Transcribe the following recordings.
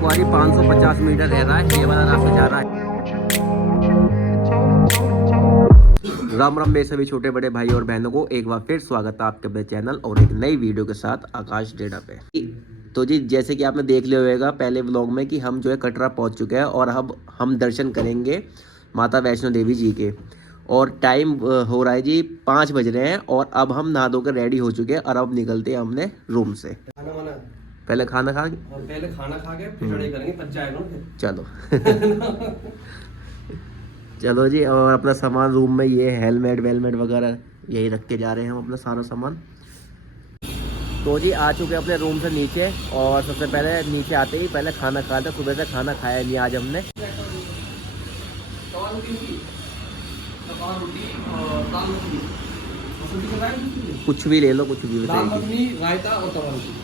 कुआरी 550 मीटर रह रहा है, ये वाला रास्ता जा रहा है। राम राम मेरे सभी छोटे बड़े भाई और बहनों को एक बार फिर स्वागत है आपके अपने चैनल और एक नई वीडियो के साथ आकाश डेटा पे। तो जी जैसे कि आपने देख लिया होगा पहले व्लॉग में कि हम जो है कटरा पहुंच चुके हैं और अब हम दर्शन करेंगे माता वैष्णो देवी जी के। और टाइम हो रहा है जी 5 बज रहे हैं और अब हम नहा धोकर रेडी हो चुके हैं और अब निकलते हैं हमने रूम से। पहले खाना खा के फिर करेंगे पंचायत। चलो चलो जी। और अपना सामान रूम में ये हेलमेट वेलमेट वगैरह यही रख के जा रहे हैं हम अपना सारा सामान। तो जी आ चुके हैं अपने रूम से नीचे और सबसे पहले नीचे आते ही पहले खाना खाया था। सुबह से खाना खाया नहीं आज हमने। कुछ भी ले लो, कुछ भी रायता और तवा रोटी।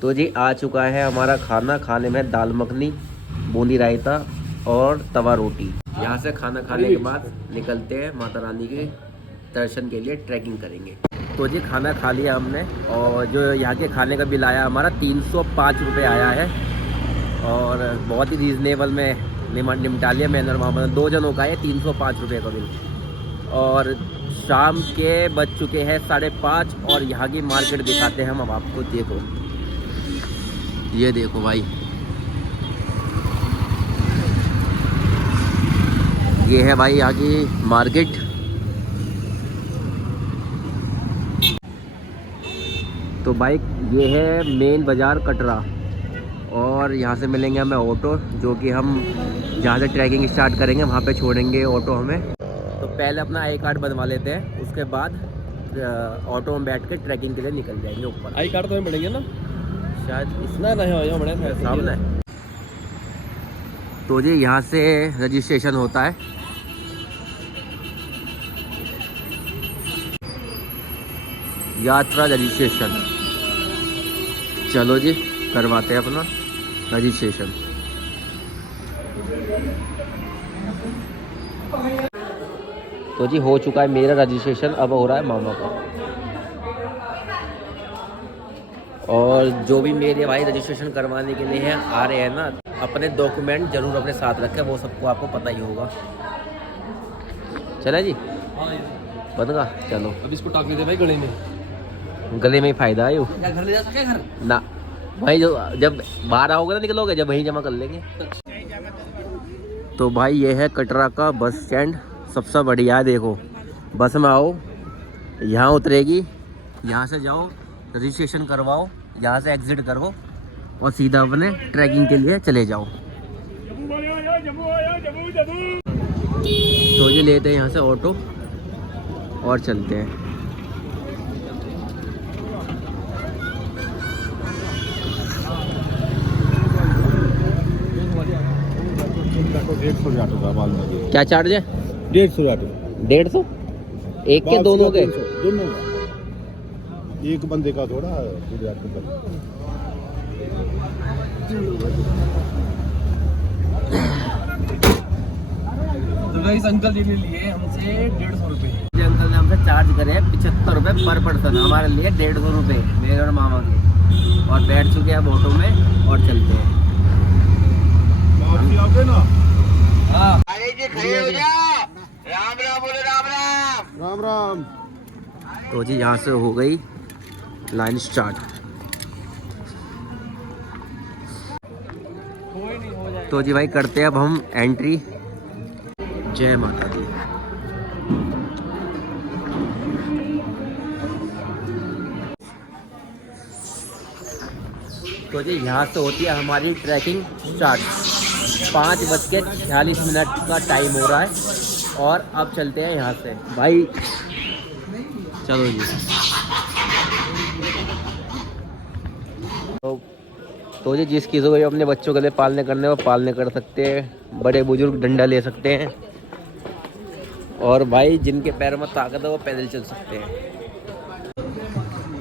तो जी आ चुका है हमारा खाना। खाने में दाल मखनी, बूंदी रायता और तवा रोटी। यहाँ से खाना खाने के बाद निकलते हैं माता रानी के दर्शन के लिए, ट्रैकिंग करेंगे। तो जी खाना खा लिया हमने और जो यहाँ के खाने का बिल आया हमारा 305 रुपये आया है और बहुत ही रीज़नेबल में निपटा लिया मैंने और मामा। 2 जनों का है 305 रुपये का बिल। और शाम के बज चुके हैं 5:30 और यहाँ की मार्केट दिखाते हैं हम अब आपको। देखो ये देखो भाई, ये है भाई यहाँ की मार्केट। तो भाई ये है मेन बाज़ार कटरा और यहाँ से मिलेंगे हमें ऑटो, जो कि हम जहाँ से ट्रैकिंग स्टार्ट करेंगे वहाँ पे छोड़ेंगे ऑटो हमें। तो पहले अपना आई कार्ड बनवा लेते हैं, उसके बाद ऑटो में बैठ के ट्रैकिंग के लिए निकल जाएंगे ऊपर। आई कार्ड तो हमें बढ़ेंगे ना शायद, इतना नहीं बड़े सामने। तो जी यहाँ से रजिस्ट्रेशन होता है। यात्रा रजिस्ट्रेशन। चलो जी करवाते हैं अपना रजिस्ट्रेशन। तो जी हो चुका है मेरा रजिस्ट्रेशन, अब हो रहा है मामा का। और जो भी मेरे भाई रजिस्ट्रेशन करवाने के लिए आ रहे हैं ना, अपने डॉक्यूमेंट जरूर अपने साथ रखें, वो सबको आपको पता ही होगा। चला जी बदगा चलो। अब इसको टाक दे भाई गले में, गले में ही फायदा है। घर ले जा सके घर ना भाई, जो जब बाहर आओगे ना निकलोगे जब वहीं जमा कर लेंगे। तो भाई ये है कटरा का बस स्टैंड, सबसे बढ़िया है। देखो बस में आओ, यहाँ उतरेगी, यहाँ से जाओ रजिस्ट्रेशन करवाओ, यहाँ से एग्जिट करो और सीधा अपने ट्रैकिंग के लिए चले जाओ। तो ये लेते हैं यहाँ से ऑटो और चलते हैं। क्या चार्ज है? 150 ऑटो। 150 एक के दोनों के? दोनों का, एक बंदे का थोड़ा इस अंकल जी ने लिए हमसे 150 रुपए। अंकल ने हमसे चार्ज करे 75 रुपये पर पर्सन, हमारे लिए 150 रुपये मेरे और मामा के। और बैठ चुके हैं अब ऑटो में और चलते हैं। हाँ अरे जी खड़े हो जाओ, राम राम बोले, राम राम राम राम। तो जी यहाँ से हो गई लाइन स्टार्ट। तो जी भाई करते हैं अब हम एंट्री। जय माता दी। तो जी यहाँ से होती है हमारी ट्रैकिंग स्टार्ट। 5:46 का टाइम हो रहा है और अब चलते हैं यहाँ से भाई। चलो जी। तो जी जिस किसी को भी अपने बच्चों के लिए पालने करने वो पालने कर सकते हैं, बड़े बुजुर्ग डंडा ले सकते हैं और भाई जिनके पैरों में ताकत है वो पैदल चल सकते हैं।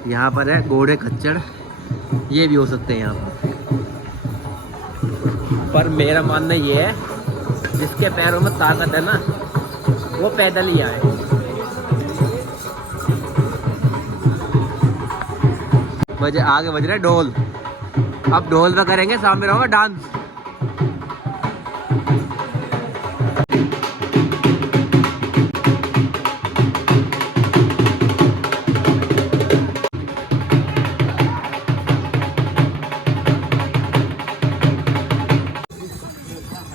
यहाँ पर है घोड़े खच्चर, ये भी हो सकते हैं यहाँ पर मेरा मानना ये है जिसके पैरों में ताकत है ना वो पैदल ही आए। बजे आगे बज रहे ढोल। अब ढोल पे करेंगे, सामने रहोगा डांस।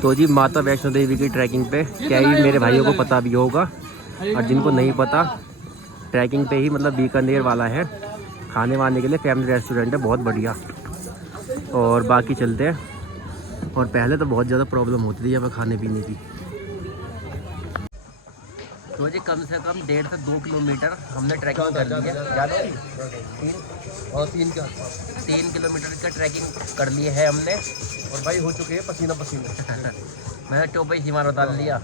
तो जी माता वैष्णो देवी की ट्रैकिंग पे क्या ही मेरे भाइयों को पता भी होगा, और जिनको नहीं पता, ट्रैकिंग पे ही मतलब बीकानेर वाला है खाने वाने के लिए फैमिली रेस्टोरेंट है, बहुत बढ़िया। और बाकी चलते हैं। और पहले तो बहुत ज़्यादा प्रॉब्लम होती थी यहाँ पर खाने पीने की। तो जी कम से कम 1.5 से 2 किलोमीटर हमने ट्रैकिंग कर ली है। ज़्यादा और 3 किलोमीटर का ट्रैकिंग कर लिए है हमने। और भाई हो चुके हैं पसीना पसीना। मैंने टोपी सीमार डाल लिया।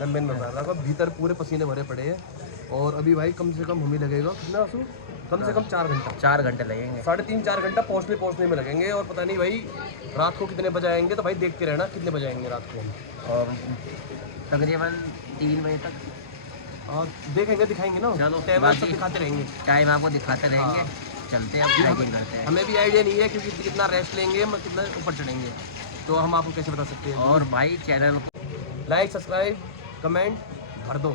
लंबे में बता रहा था, भीतर पूरे पसीने भरे पड़े हैं। और अभी भाई कम से कम हमें लगेगा कितना आंसू, कम से कम 4 घंटा, 4 घंटे लगेंगे, 3.5-4 घंटा पहुँचने में लगेंगे। और पता नहीं भाई रात को कितने बजे आएंगे, तो भाई देखते रहना कितने बजे आएंगे रात को हम। और तकरीबन 3 बजे तक और देखेंगे, दिखाएंगे ना, चलो टाइम बाकी सब दिखाते रहेंगे। टाइम आपको दिखाते रहेंगे। हाँ। चलते हैं, अब ट्रैकिंग करते हैं। हमें भी आइडिया नहीं है क्योंकि कितना रेस्ट लेंगे, हम कितना ऊपर चढ़ेंगे, तो हम आपको कैसे बता सकते हैं। और भाई चैनल को लाइक, सब्सक्राइब, कमेंट भर दो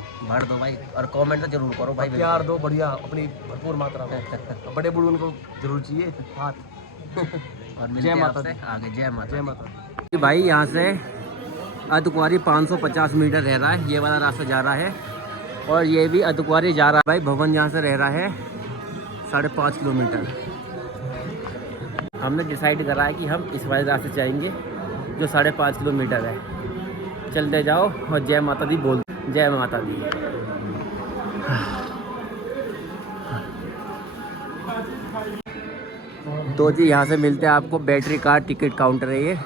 भाई, और कमेंट तो जरूर करो भाई, प्यार दो बढ़िया अपनी भरपूर मात्रा में। बड़े बूढ़े उनको जरूर चाहिए हाथ। और मिलते जय हैं माता आपसे दी। आगे। जय माता जय दी। माता दी। भाई यहाँ से अतकुआरी 550 मीटर रह रहा है, ये वाला रास्ता जा रहा है। और ये भी अतकुआरी जा रहा है भाई। भवन यहाँ से रह रहा है 5.5 किलोमीटर। हमने डिसाइड करा है कि हम इस वाले रास्ते जाएंगे जो 5.5 किलोमीटर है। चलते जाओ और जय माता दी बोल। जय माता दी। तो जी यहाँ से मिलते हैं आपको बैटरी कार टिकट काउंटर है ये।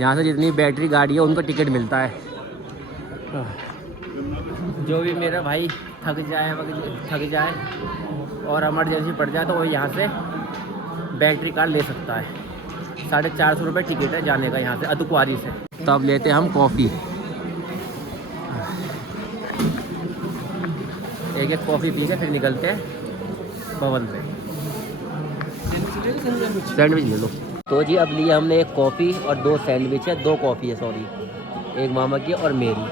यहाँ से जितनी बैटरी गाड़ी है उनका टिकट मिलता है। जो भी मेरा भाई थक जाए और इमरजेंसी पड़ जाए तो वो यहाँ से बैटरी कार ले सकता है। 450 रुपये टिकट है जाने का यहाँ से अतकुआरी से। तब लेते हैं हम कॉफ़ी, एक कॉफ़ी पी के फिर निकलते हैं भवन पे। सैंडविच ले लो। तो जी अब लिए हमने एक कॉफ़ी और 2 सैंडविच है, 2 कॉफ़ी है सॉरी, एक मामा की और मेरी।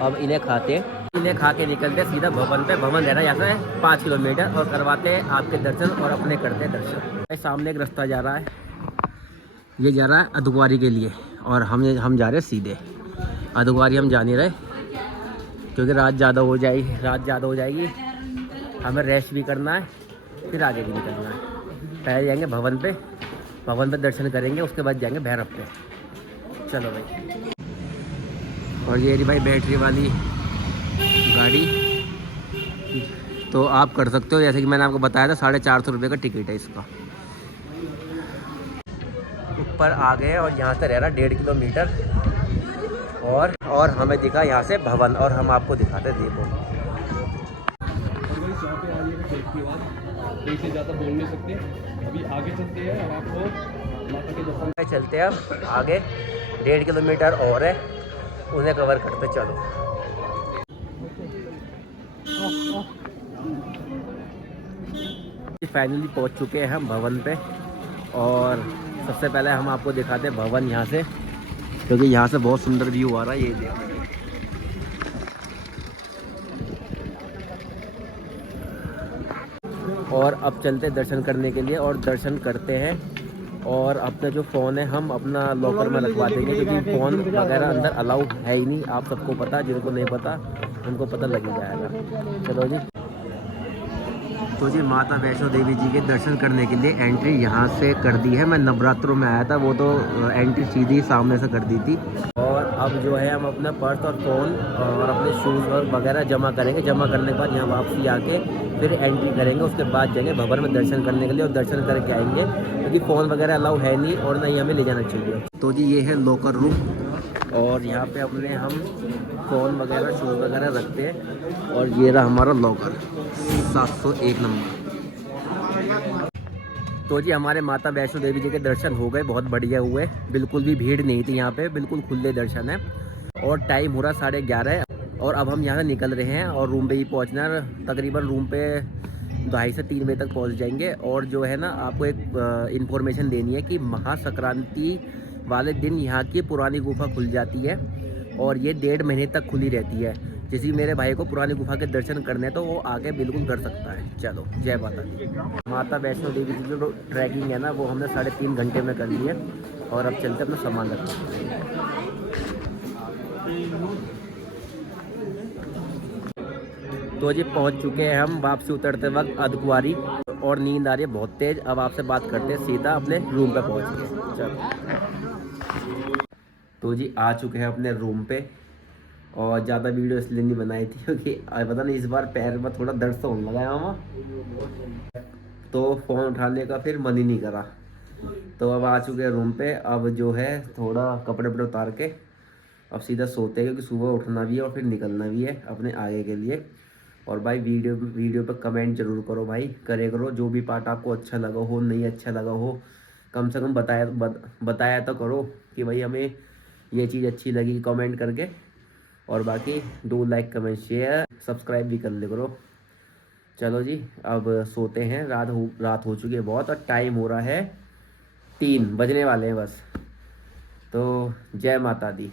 अब इन्हें खा के निकलते हैं सीधा भवन पे। भवन रह रहा है यहाँ से 5 किलोमीटर, और करवाते हैं आपके दर्शन और अपने करते हैं दर्शन। सामने एक रास्ता जा रहा है, ये जा रहा है अतकुआरी के लिए, और हम जा रहे हैं सीधे अतकुआरी। हम जा नहीं रहे क्योंकि रात ज़्यादा हो जाएगी, हमें रेस्ट भी करना है, फिर आगे भी निकलना है। पहले जाएंगे भवन पे दर्शन करेंगे, उसके बाद जाएंगे भैरव पे। चलो भाई। और ये रही भाई बैटरी वाली गाड़ी, तो आप कर सकते हो जैसे कि मैंने आपको बताया था। 450 रुपये का टिकट है इसका। ऊपर आ गए और यहाँ से रह रहा 1.5 किलोमीटर, और हमें दिखा यहाँ से भवन, और हम आपको दिखाते देखो। ज़्यादा बोल नहीं सकते, अभी आगे चलते हैं और आपको माता के दर्शन। चलते हैं अब आगे, 1.5 किलोमीटर और है, उन्हें कवर करते चलो। फाइनली पहुंच चुके हैं हम भवन पे, और सबसे पहले हम आपको दिखाते हैं भवन यहाँ से, क्योंकि यहाँ से बहुत सुंदर व्यू आ रहा है। ये देखो, और अब चलते दर्शन करने के लिए, और दर्शन करते हैं। और अपना जो फ़ोन है हम अपना लॉकर में रखवा देंगे, क्योंकि फ़ोन वगैरह अंदर अलाउ है ही नहीं। आप सबको पता, जिनको नहीं पता उनको पता लग ही जाएगा। चलो जी। तो जी माता वैष्णो देवी जी के दर्शन करने के लिए एंट्री यहाँ से कर दी है। मैं नवरात्रों में आया था, वो तो एंट्री सीधी सामने से कर दी थी। और अब जो है हम अपना पर्स और फ़ोन और अपने शूज़ वगैरह जमा करेंगे। जमा करने के बाद यहाँ वापसी आके फिर एंट्री करेंगे, उसके बाद जाएंगे भवन में दर्शन करने के लिए, और दर्शन करके आएंगे, क्योंकि फ़ोन वगैरह अलाउ है नहीं और ना ही हमें ले जाना चाहिए। तो जी ये है लॉकर रूम, और यहाँ पे अपने हम फ़ोन वगैरह शूज़ वगैरह रखते हैं। और ये रहा हमारा लॉकर 701 नंबर। तो जी हमारे माता वैष्णो देवी जी के दर्शन हो गए, बहुत बढ़िया हुए। बिल्कुल भी भीड़ नहीं थी यहाँ पे, बिल्कुल खुले दर्शन है। और टाइम हो रहा 11:30, और अब हम यहाँ से निकल रहे हैं और रूम पे ही पहुँचना है। तकरीबन रूम पे 2:30 से 3 बजे तक पहुंच जाएंगे। और जो है ना, आपको एक इन्फॉर्मेशन देनी है कि महासंक्रांति वाले दिन यहाँ की पुरानी गुफा खुल जाती है और ये 1.5 महीने तक खुली रहती है। किसी मेरे भाई को पुरानी गुफा के दर्शन करने तो वो आके बिल्कुल कर सकता है। चलो, जय माता दी। माता वैष्णो देवी की जो ट्रैकिंग है ना, वो हमने 3.5 घंटे में कर ली है। और अब चलते अपना सामान रखते। तो जी पहुंच चुके हैं हम वापसी उतरते वक्त अर्धकुंवारी, और नींद आ रही है बहुत तेज। अब आपसे बात करते हैं सीधा अपने रूम पे पहुंच के। चलो, तो जी आ चुके हैं अपने रूम पे। और ज़्यादा वीडियो इसलिए नहीं बनाई थी क्योंकि पता नहीं, इस बार पैर में थोड़ा दर्द सा होने लगा है मामा, तो फ़ोन उठाने का फिर मन ही नहीं करा। तो अब आ चुके हैं रूम पे। अब जो है थोड़ा कपड़े वपड़े उतार के अब सीधा सोते हैं, क्योंकि सुबह उठना भी है और फिर निकलना भी है अपने आगे के लिए। और भाई वीडियो पे कमेंट जरूर करो भाई, करे करो। जो भी पार्ट आपको अच्छा लगा हो, नहीं अच्छा लगा हो, कम से कम बताया तो करो कि भाई हमें ये चीज़ अच्छी लगी, कमेंट करके। और बाकी do like comment share subscribe भी कर ले करो। चलो जी, अब सोते हैं। रात हो चुकी है बहुत, और टाइम हो रहा है 3 बजने वाले हैं बस। तो जय माता दी।